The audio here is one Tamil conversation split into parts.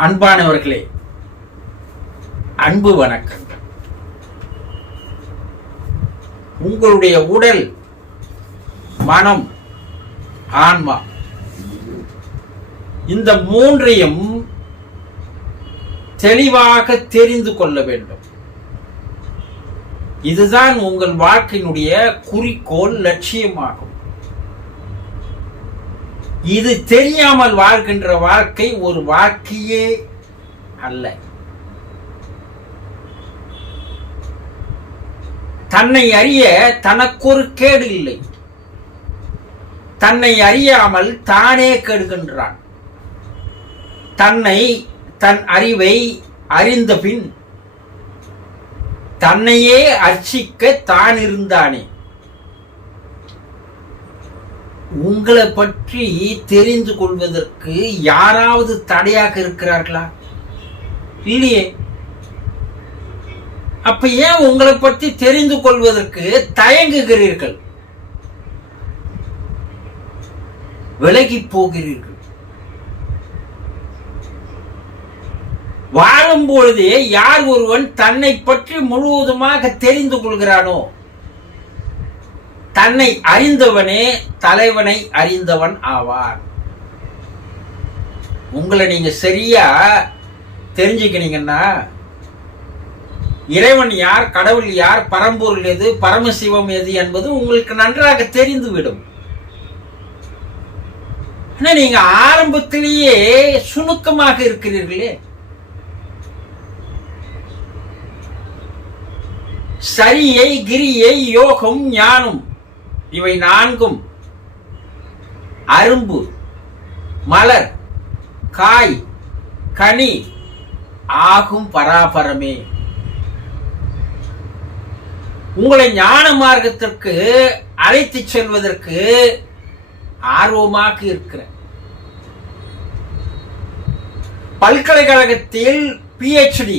அன்பானவர்களே, அன்பு வணக்கங்கள். உங்களுடைய உடல், மனம், ஆன்மா இந்த மூன்றையும் தெளிவாக தெரிந்து கொள்ள வேண்டும். இதுதான் உங்கள் வாழ்க்கையினுடைய குறிக்கோள், லட்சியமாகும். இது தெரியாமல் வாழ்கின்ற வாழ்க்கை ஒரு வாழ்க்கையே அல்ல. தன்னை அறிய தனக்கொரு கேடு இல்லை. தன்னை அறியாமல் தானே கெடுகின்றான். தன் அறிவை அறிந்த பின் தன்னையே அர்ச்சிக்க தான் இருந்தானே. உங்களை பற்றி தெரிந்து கொள்வதற்கு யாராவது தடையாக இருக்கிறார்களா? இல்லையே. அப்ப ஏன் உங்களை பற்றி தெரிந்து கொள்வதற்கு தயங்குகிறீர்கள், விலகி போகிறீர்கள்? வாழும் பொழுதே யார் ஒருவன் தன்னை பற்றி முழுவதுமாக தெரிந்து கொள்கிறானோ, தன்னை அறிந்தவனே தலைவனை அறிந்தவன் ஆவார். உங்களை நீங்க சரியா தெரிஞ்சுக்கினீங்கன்னா, இறைவன் யார், கடவுள் யார், பரம்பொருள் எது, பரமசிவம் எது என்பது உங்களுக்கு நன்றாக தெரிந்துவிடும். நீங்க ஆரம்பத்திலேயே சுணுக்கமாக இருக்கிறீர்களே. சரியை, கிரியை, யோகம், ஞானம் இவை நான்கும் அரும்பு, மலர், காய், கனி ஆகும் பராபரமே. உங்களை ஞான மார்க்கத்திற்கு அழைத்து செல்வதற்கு ஆர்வமாக இருக்கிற, பல்கலைக்கழகத்தில் PhD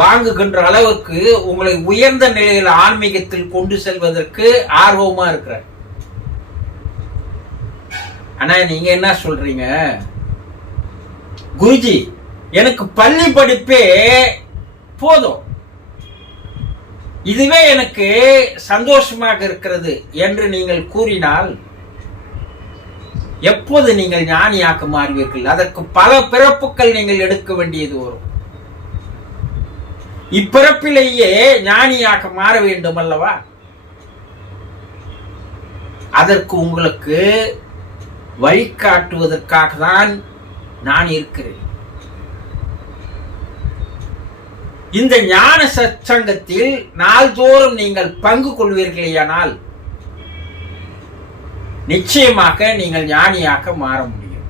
வாங்குகின்ற அளவுக்கு உங்களை உயர்ந்த நிலையில் ஆன்மீகத்தில் கொண்டு செல்வதற்கு ஆர்வமா இருக்கிற. ஆனா நீங்க என்ன சொல்றீங்க? குருஜி, எனக்கு பள்ளி படிப்பே போதும், இதுவே எனக்கு சந்தோஷமாக இருக்கிறது என்று நீங்கள் கூறினால் எப்போது நீங்கள் ஞானியாக்க மாறுவீர்கள்? அதற்கு பல பிறப்புகள் நீங்கள் எடுக்க வேண்டியது வரும். இப்பிறப்பிலேயே ஞானியாக மாற வேண்டும் அல்லவா? அதற்கு உங்களுக்கு வழிகாட்டுவதற்காக தான் நான் இருக்கிறேன். இந்த ஞான சத்சங்கத்தில் நாள்தோறும் நீங்கள் பங்கு கொள்வீர்களேயானால் நிச்சயமாக நீங்கள் ஞானியாக மாற முடியும்.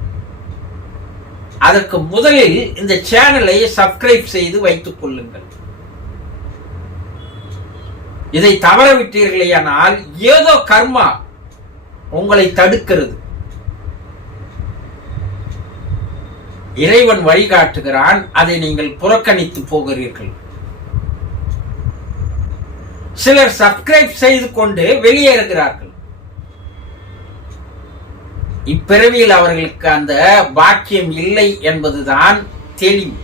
அதற்கு முதலில் இந்த சேனலை சப்ஸ்கிரைப் செய்து வைத்துக் கொள்ளுங்கள். இதை தவறவிட்டீர்களேயானால் ஏதோ கர்மா உங்களை தடுக்கிறது. இறைவன் வழிகாட்டுகிறான், அதை நீங்கள் புறக்கணித்து போகிறீர்கள். சிலர் சப்ஸ்கிரைப் செய்து கொண்டு வெளியேறுகிறார்கள். இப்பிறவியில் அவர்களுக்கு அந்த பாக்கியம் இல்லை என்பதுதான் தெளிவு.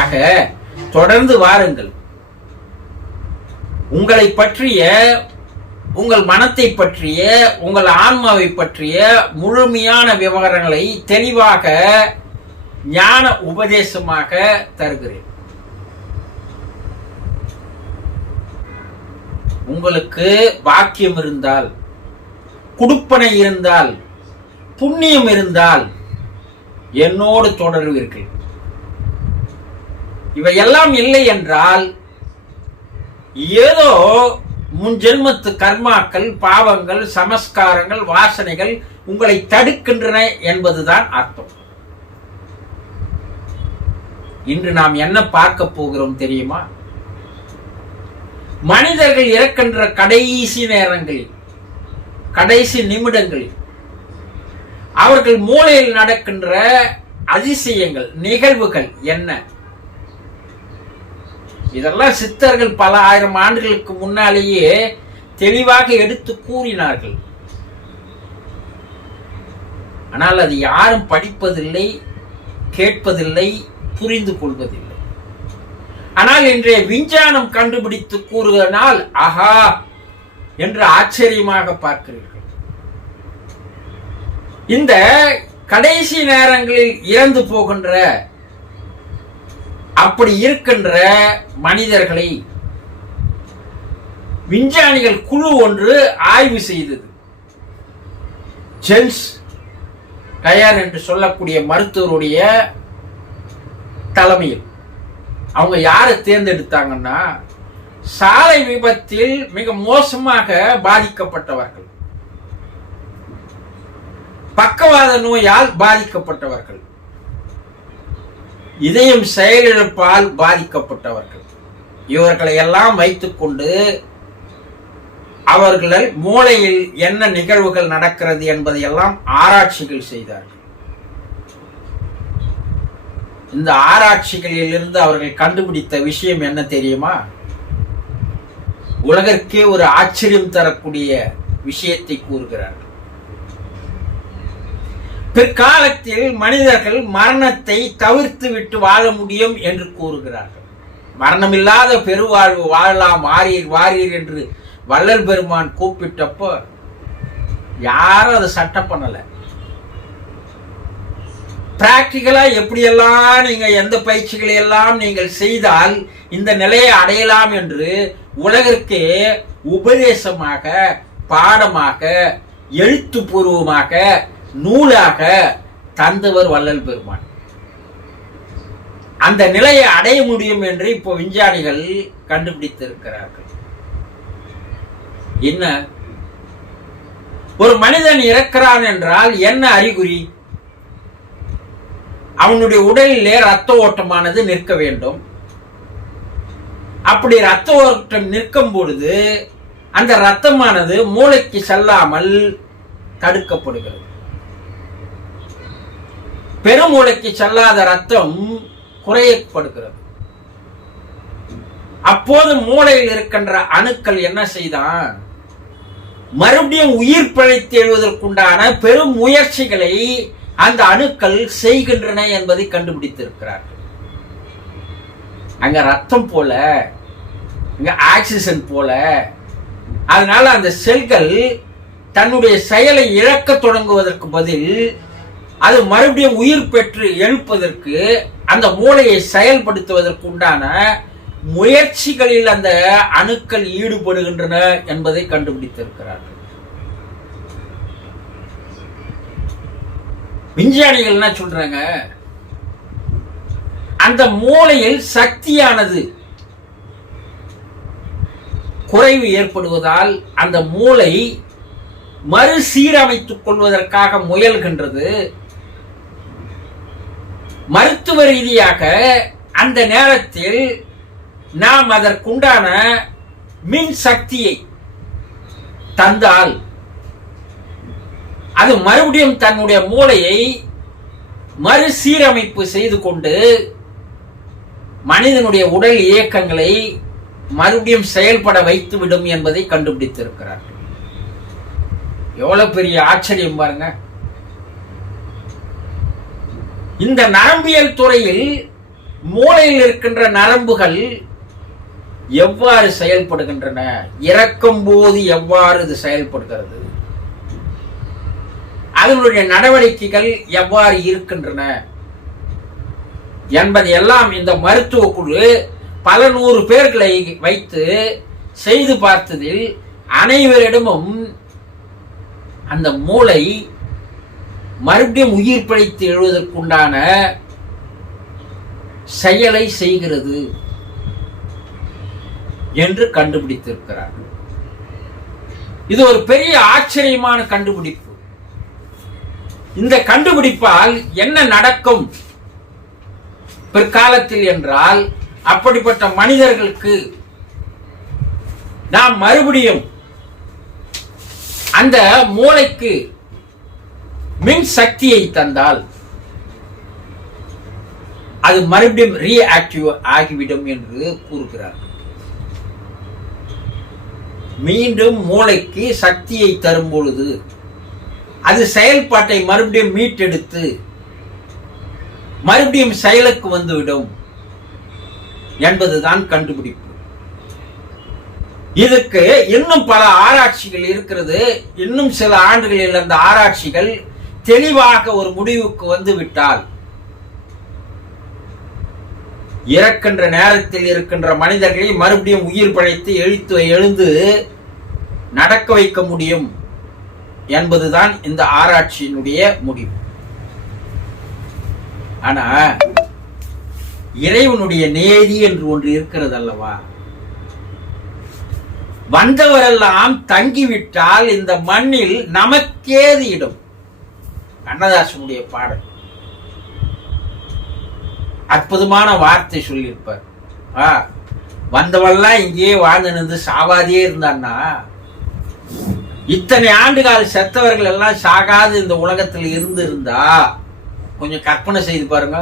ஆக தொடர்ந்து வாருங்கள். உங்களை பற்றிய, உங்கள் மனத்தை பற்றிய, உங்கள் ஆன்மாவை பற்றிய முழுமையான விவரங்களை தெளிவாக ஞான உபதேசமாக தருகிறேன். உங்களுக்கு பாக்கியம் இருந்தால், குடுப்பனை இருந்தால், புண்ணியம் இருந்தால் என்னோடு தொடர்வீர்கள். இவையெல்லாம் இல்லை என்றால் ஏதோ முன்ஜென்மத்து கர்மாக்கள், பாவங்கள், சமஸ்காரங்கள், வாசனைகள் உங்களை தடுக்கின்றன என்பதுதான் அர்த்தம். இன்று நாம் என்ன பார்க்க போகிறோம் தெரியுமா? மனிதர்கள் இறக்கின்ற கடைசி நேரங்களில், கடைசி நிமிடங்களில் அவர்கள் மூளையில் நடக்கின்ற அதிசயங்கள், நிகழ்வுகள் என்ன? இதெல்லாம் சித்தர்கள் பல ஆயிரம் ஆண்டுகளுக்கு முன்னாலேயே தெளிவாக எடுத்து கூறினார்கள். ஆனால் அது யாரும் படிப்பதில்லை, கேட்பதில்லை, புரிந்து கொள்வதில்லை. ஆனால் இன்றைய விஞ்ஞானம் கண்டுபிடித்து கூறுவதனால் ஆஹா என்று ஆச்சரியமாக பார்க்கிறீர்கள். இந்த கடைசி நேரங்களில் இறந்து போகின்ற அப்படி இருக்கின்ற மனிதர்களை விஞ்ஞானிகள் குழு ஒன்று ஆய்வு செய்தது. ஜென்ஸ் டயர் என்று சொல்லக்கூடிய மருத்துவருடைய தலைமையில் அவங்க யாரை தேர்ந்தெடுத்தாங்கன்னா, சாலை விபத்தில் மிக மோசமாக பாதிக்கப்பட்டவர்கள், பக்கவாத நோயால் பாதிக்கப்பட்டவர்கள், இதயம் செயலிழப்பால் பாதிக்கப்பட்டவர்கள், இவர்களை எல்லாம் வைத்துக் கொண்டு அவர்கள் மூளையில் என்ன நிகழ்வுகள் நடக்கிறது என்பதை எல்லாம் ஆராய்ச்சிகள் செய்தார்கள். இந்த ஆராய்ச்சிகளில் இருந்து அவர்கள் கண்டுபிடித்த விஷயம் என்ன தெரியுமா? உலகிற்கே ஒரு ஆச்சரியம் தரக்கூடிய விஷயத்தை கூறுகிறார்கள். பிற்காலத்தில் மனிதர்கள் மரணத்தை தவிர்த்து விட்டு வாழ முடியும் என்று கூறுகிறார்கள். மரணமில்லாத பெருவாழ்வு வாழலாம், வாரீர் வாரீர் என்று வள்ளல் பெருமான் கூப்பிட்டப்போ யாரும் அதை சட்டம் பண்ணல. பிராக்டிகலா எப்படியெல்லாம் நீங்க எந்த பயிற்சிகளை எல்லாம் நீங்கள் செய்தால் இந்த நிலையை அடையலாம் என்று உலகிற்கே உபதேசமாக, பாடமாக, எழுத்துப்பூர்வமாக, நூலாக தந்தவர் வள்ளல் பெருமான். அந்த நிலையை அடைய முடியும் என்று இப்போ விஞ்ஞானிகள் கண்டுபிடித்திருக்கிறார்கள். என்ன? ஒரு மனிதன் இறக்கிறான் என்றால் என்ன அறிகுறி? அவனுடைய உடலிலே ரத்த ஓட்டமானது நிற்க வேண்டும். அப்படி ரத்த ஓட்டம் நிற்கும் பொழுது அந்த ரத்தமானது மூளைக்கு செல்லாமல் தடுக்கப்படுகிறது. பெருமூளைக்கு செல்லாத ரத்தம் குறையப்படுகிறது. அப்போது மூளையில் இருக்கின்ற அணுக்கள் என்ன செய்தான்? மறுபடியும் உயிர் பிழைத்து எழுவதற்குண்டான பெரும் முயற்சிகளை அந்த அணுக்கள் செய்கின்றன என்பதை கண்டுபிடித்திருக்கிறார்கள். அங்க ரத்தம் போல, இங்க ஆக்சிஜன் போல. அதனால அந்த செல்கள் தன்னுடைய செயலை இழக்க தொடங்குவதற்கு பதில் அது மறுபடியும் உயிர் பெற்று எழுப்பதற்கு, அந்த மூளையை செயல்படுத்துவதற்கு உண்டான முயற்சிகளில் அந்த அணுக்கள் ஈடுபடுகின்றன என்பதை கண்டுபிடித்திருக்கிறார்கள். விஞ்ஞானிகள் என்ன சொல்றாங்க? அந்த மூளையில் சக்தியானது குறைவு ஏற்படுவதால் அந்த மூளை மறுசீரமைத்துக் கொள்வதற்காக முயல்கின்றது. மருத்துவ ரீதியாக அந்த நேரத்தில் நாம் அதற்குண்டான மின் சக்தியை தந்தால் அது மறுபடியும் தன்னுடைய மூளையை மறுசீரமைப்பு செய்து கொண்டு மனிதனுடைய உடல் இயக்கங்களை மறுபடியும் செயல்பட வைத்துவிடும் என்பதை கண்டுபிடித்திருக்கிறார்கள். எவ்வளவு பெரிய ஆச்சரியம் பாருங்க. இந்த நரம்பியல் துறையில் மூளையில் இருக்கின்ற நரம்புகள் எவ்வாறு செயல்படுகின்றன, இறக்கும் போது எவ்வாறு இது செயல்படுகிறது, அதனுடைய நடவடிக்கைகள் எவ்வாறு இருக்கின்றன என்பதையெல்லாம் இந்த மருத்துவ குழு பல நூறு பேர்களை வைத்து செய்து பார்த்ததில் அனைவரிடமும் அந்த மூளை மறுபடியும் உயிர் பிழைத்து எழுவதற்குண்டான செயலை செய்கிறது என்று கண்டுபிடித்திருக்கிறார்கள். இது ஒரு பெரிய ஆச்சரியமான கண்டுபிடிப்பு. இந்த கண்டுபிடிப்பால் என்ன நடக்கும் பிற்காலத்தில் என்றால், அப்படிப்பட்ட மனிதர்களுக்கு நாம் மறுபடியும் அந்த மூளைக்கு மின் சக்தியை தந்தால் அது மறுபடியும் ரீஆக்டிவ் ஆகிவிடும் என்று கூறுகிறார்கள். மீண்டும் மூளைக்கு சக்தியை தரும் பொழுது அது செயல்பாட்டை மறுபடியும் மீட்டெடுத்து மறுபடியும் செயலுக்கு வந்துவிடும் என்பதுதான் கண்டுபிடிப்பு. இதுக்கு இன்னும் பல ஆராய்ச்சிகள் இருக்கிறது. இன்னும் சில ஆண்டுகளில் அந்த ஆராய்ச்சிகள் தெளிவாக ஒரு முடிவுக்கு வந்துவிட்டால் இறக்கின்ற நேரத்தில் இருக்கின்ற மனிதர்களை மறுபடியும் உயிர் படைத்து எழுந்து நடக்க வைக்க முடியும் என்பதுதான் இந்த ஆராய்ச்சியினுடைய முடிவு. ஆனா இறைவனுடைய நியதி என்று ஒன்று இருக்கிறது அல்லவா? வந்தவரெல்லாம் தங்கிவிட்டால் இந்த மண்ணில் நமக்கேது இடம். கண்ணதாசனுடைய பாடல் அற்புதமான வார்த்தை சொல்லியிருப்பார். வந்தவெல்லாம் இங்கேயே வாழ்ந்து நின்று சாவாதியே இருந்தான்னா இத்தனை ஆண்டுகால செத்தவர்கள் எல்லாம் சாகாது இந்த உலகத்தில் இருந்தா கொஞ்சம் கற்பனை செய்து பாருங்க.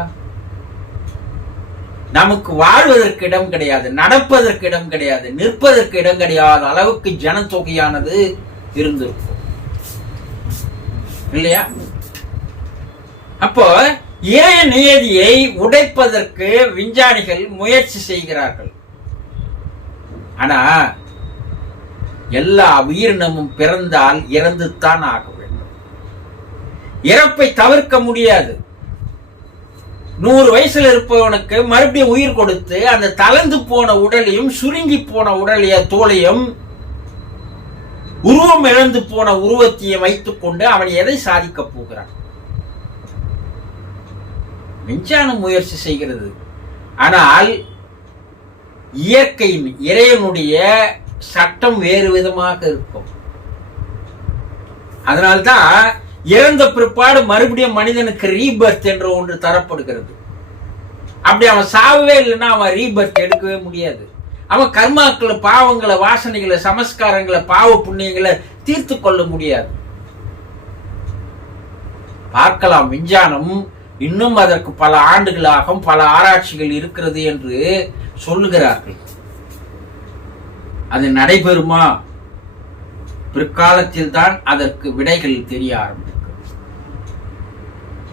நமக்கு வாழ்வதற்கு இடம் கிடையாது, நடப்பதற்கு இடம் கிடையாது, நிற்பதற்கு இடம் கிடையாத அளவுக்கு ஜனத்தொகையானது இருந்திருக்கும் இல்லையா? அப்போ இறை நியதியை உடைப்பதற்கு விஞ்ஞானிகள் முயற்சி செய்கிறார்கள். ஆனா எல்லா உயிரினமும் பிறந்தால் இறந்துத்தான் ஆக வேண்டும். இறப்பை தவிர்க்க முடியாது. 100 வயசுல இருப்பவனுக்கு மறுபடியும் உயிர் கொடுத்து அந்த தளர்ந்து போன உடலையும் சுருங்கி போன உடலைய தோலையும் உருவம் இழந்து போன உருவத்தையும் வைத்துக் கொண்டு அவன் எதை சாதிக்க போகிறான்? விஞ்ஞானம் முயற்சி செய்கிறது. ஆனால் இயற்கையின் இறைவனுடைய சட்டம் வேறு விதமாக இருக்கும். அதனால்தான் இறந்த பிற்பாடு மறுபடியும் மனிதனுக்கு ரீபர்த் என்ற ஒன்று தரப்படுகிறது. அப்படி அவன் சாவவே இல்லைன்னா அவன் ரீபர்த் எடுக்கவே முடியாது. அவன் கர்மாக்களை, பாவங்களை, வாசனைகளை, சமஸ்காரங்களை, பாவ புண்ணியங்களை தீர்த்து கொள்ள முடியாது. பார்க்கலாம், விஞ்ஞானம் இன்னும் அதற்கு பல ஆண்டுகளாக பல ஆராய்ச்சிகள் இருக்கிறது என்று சொல்லுகிறார்கள். அது நடைபெறுமா? பிற்காலத்தில் தான் அதற்கு விடைகள் தெரிய ஆரம்பிக்கும்.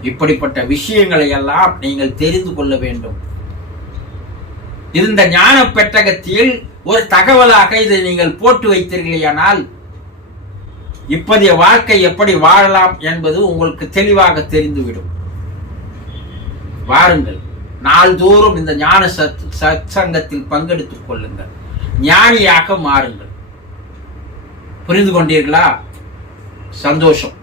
இப்படிப்பட்ட விஷயங்களை எல்லாம் நீங்கள் தெரிந்து கொள்ள வேண்டும். இந்த ஞான பெட்டகத்தில் ஒரு தகவலாக இதை நீங்கள் போட்டு வைத்தீர்களானால் இப்போதைய வாழ்க்கை எப்படி வாழலாம் என்பது உங்களுக்கு தெளிவாக தெரிந்துவிடும். வாருங்கள், நாள்தோறும் இந்த ஞான சத்சங்கத்தில் பங்கெடுத்துக் கொள்ளுங்கள், ஞானியாக மாறுங்கள். புரிந்து கொண்டீர்களா? சந்தோஷம்.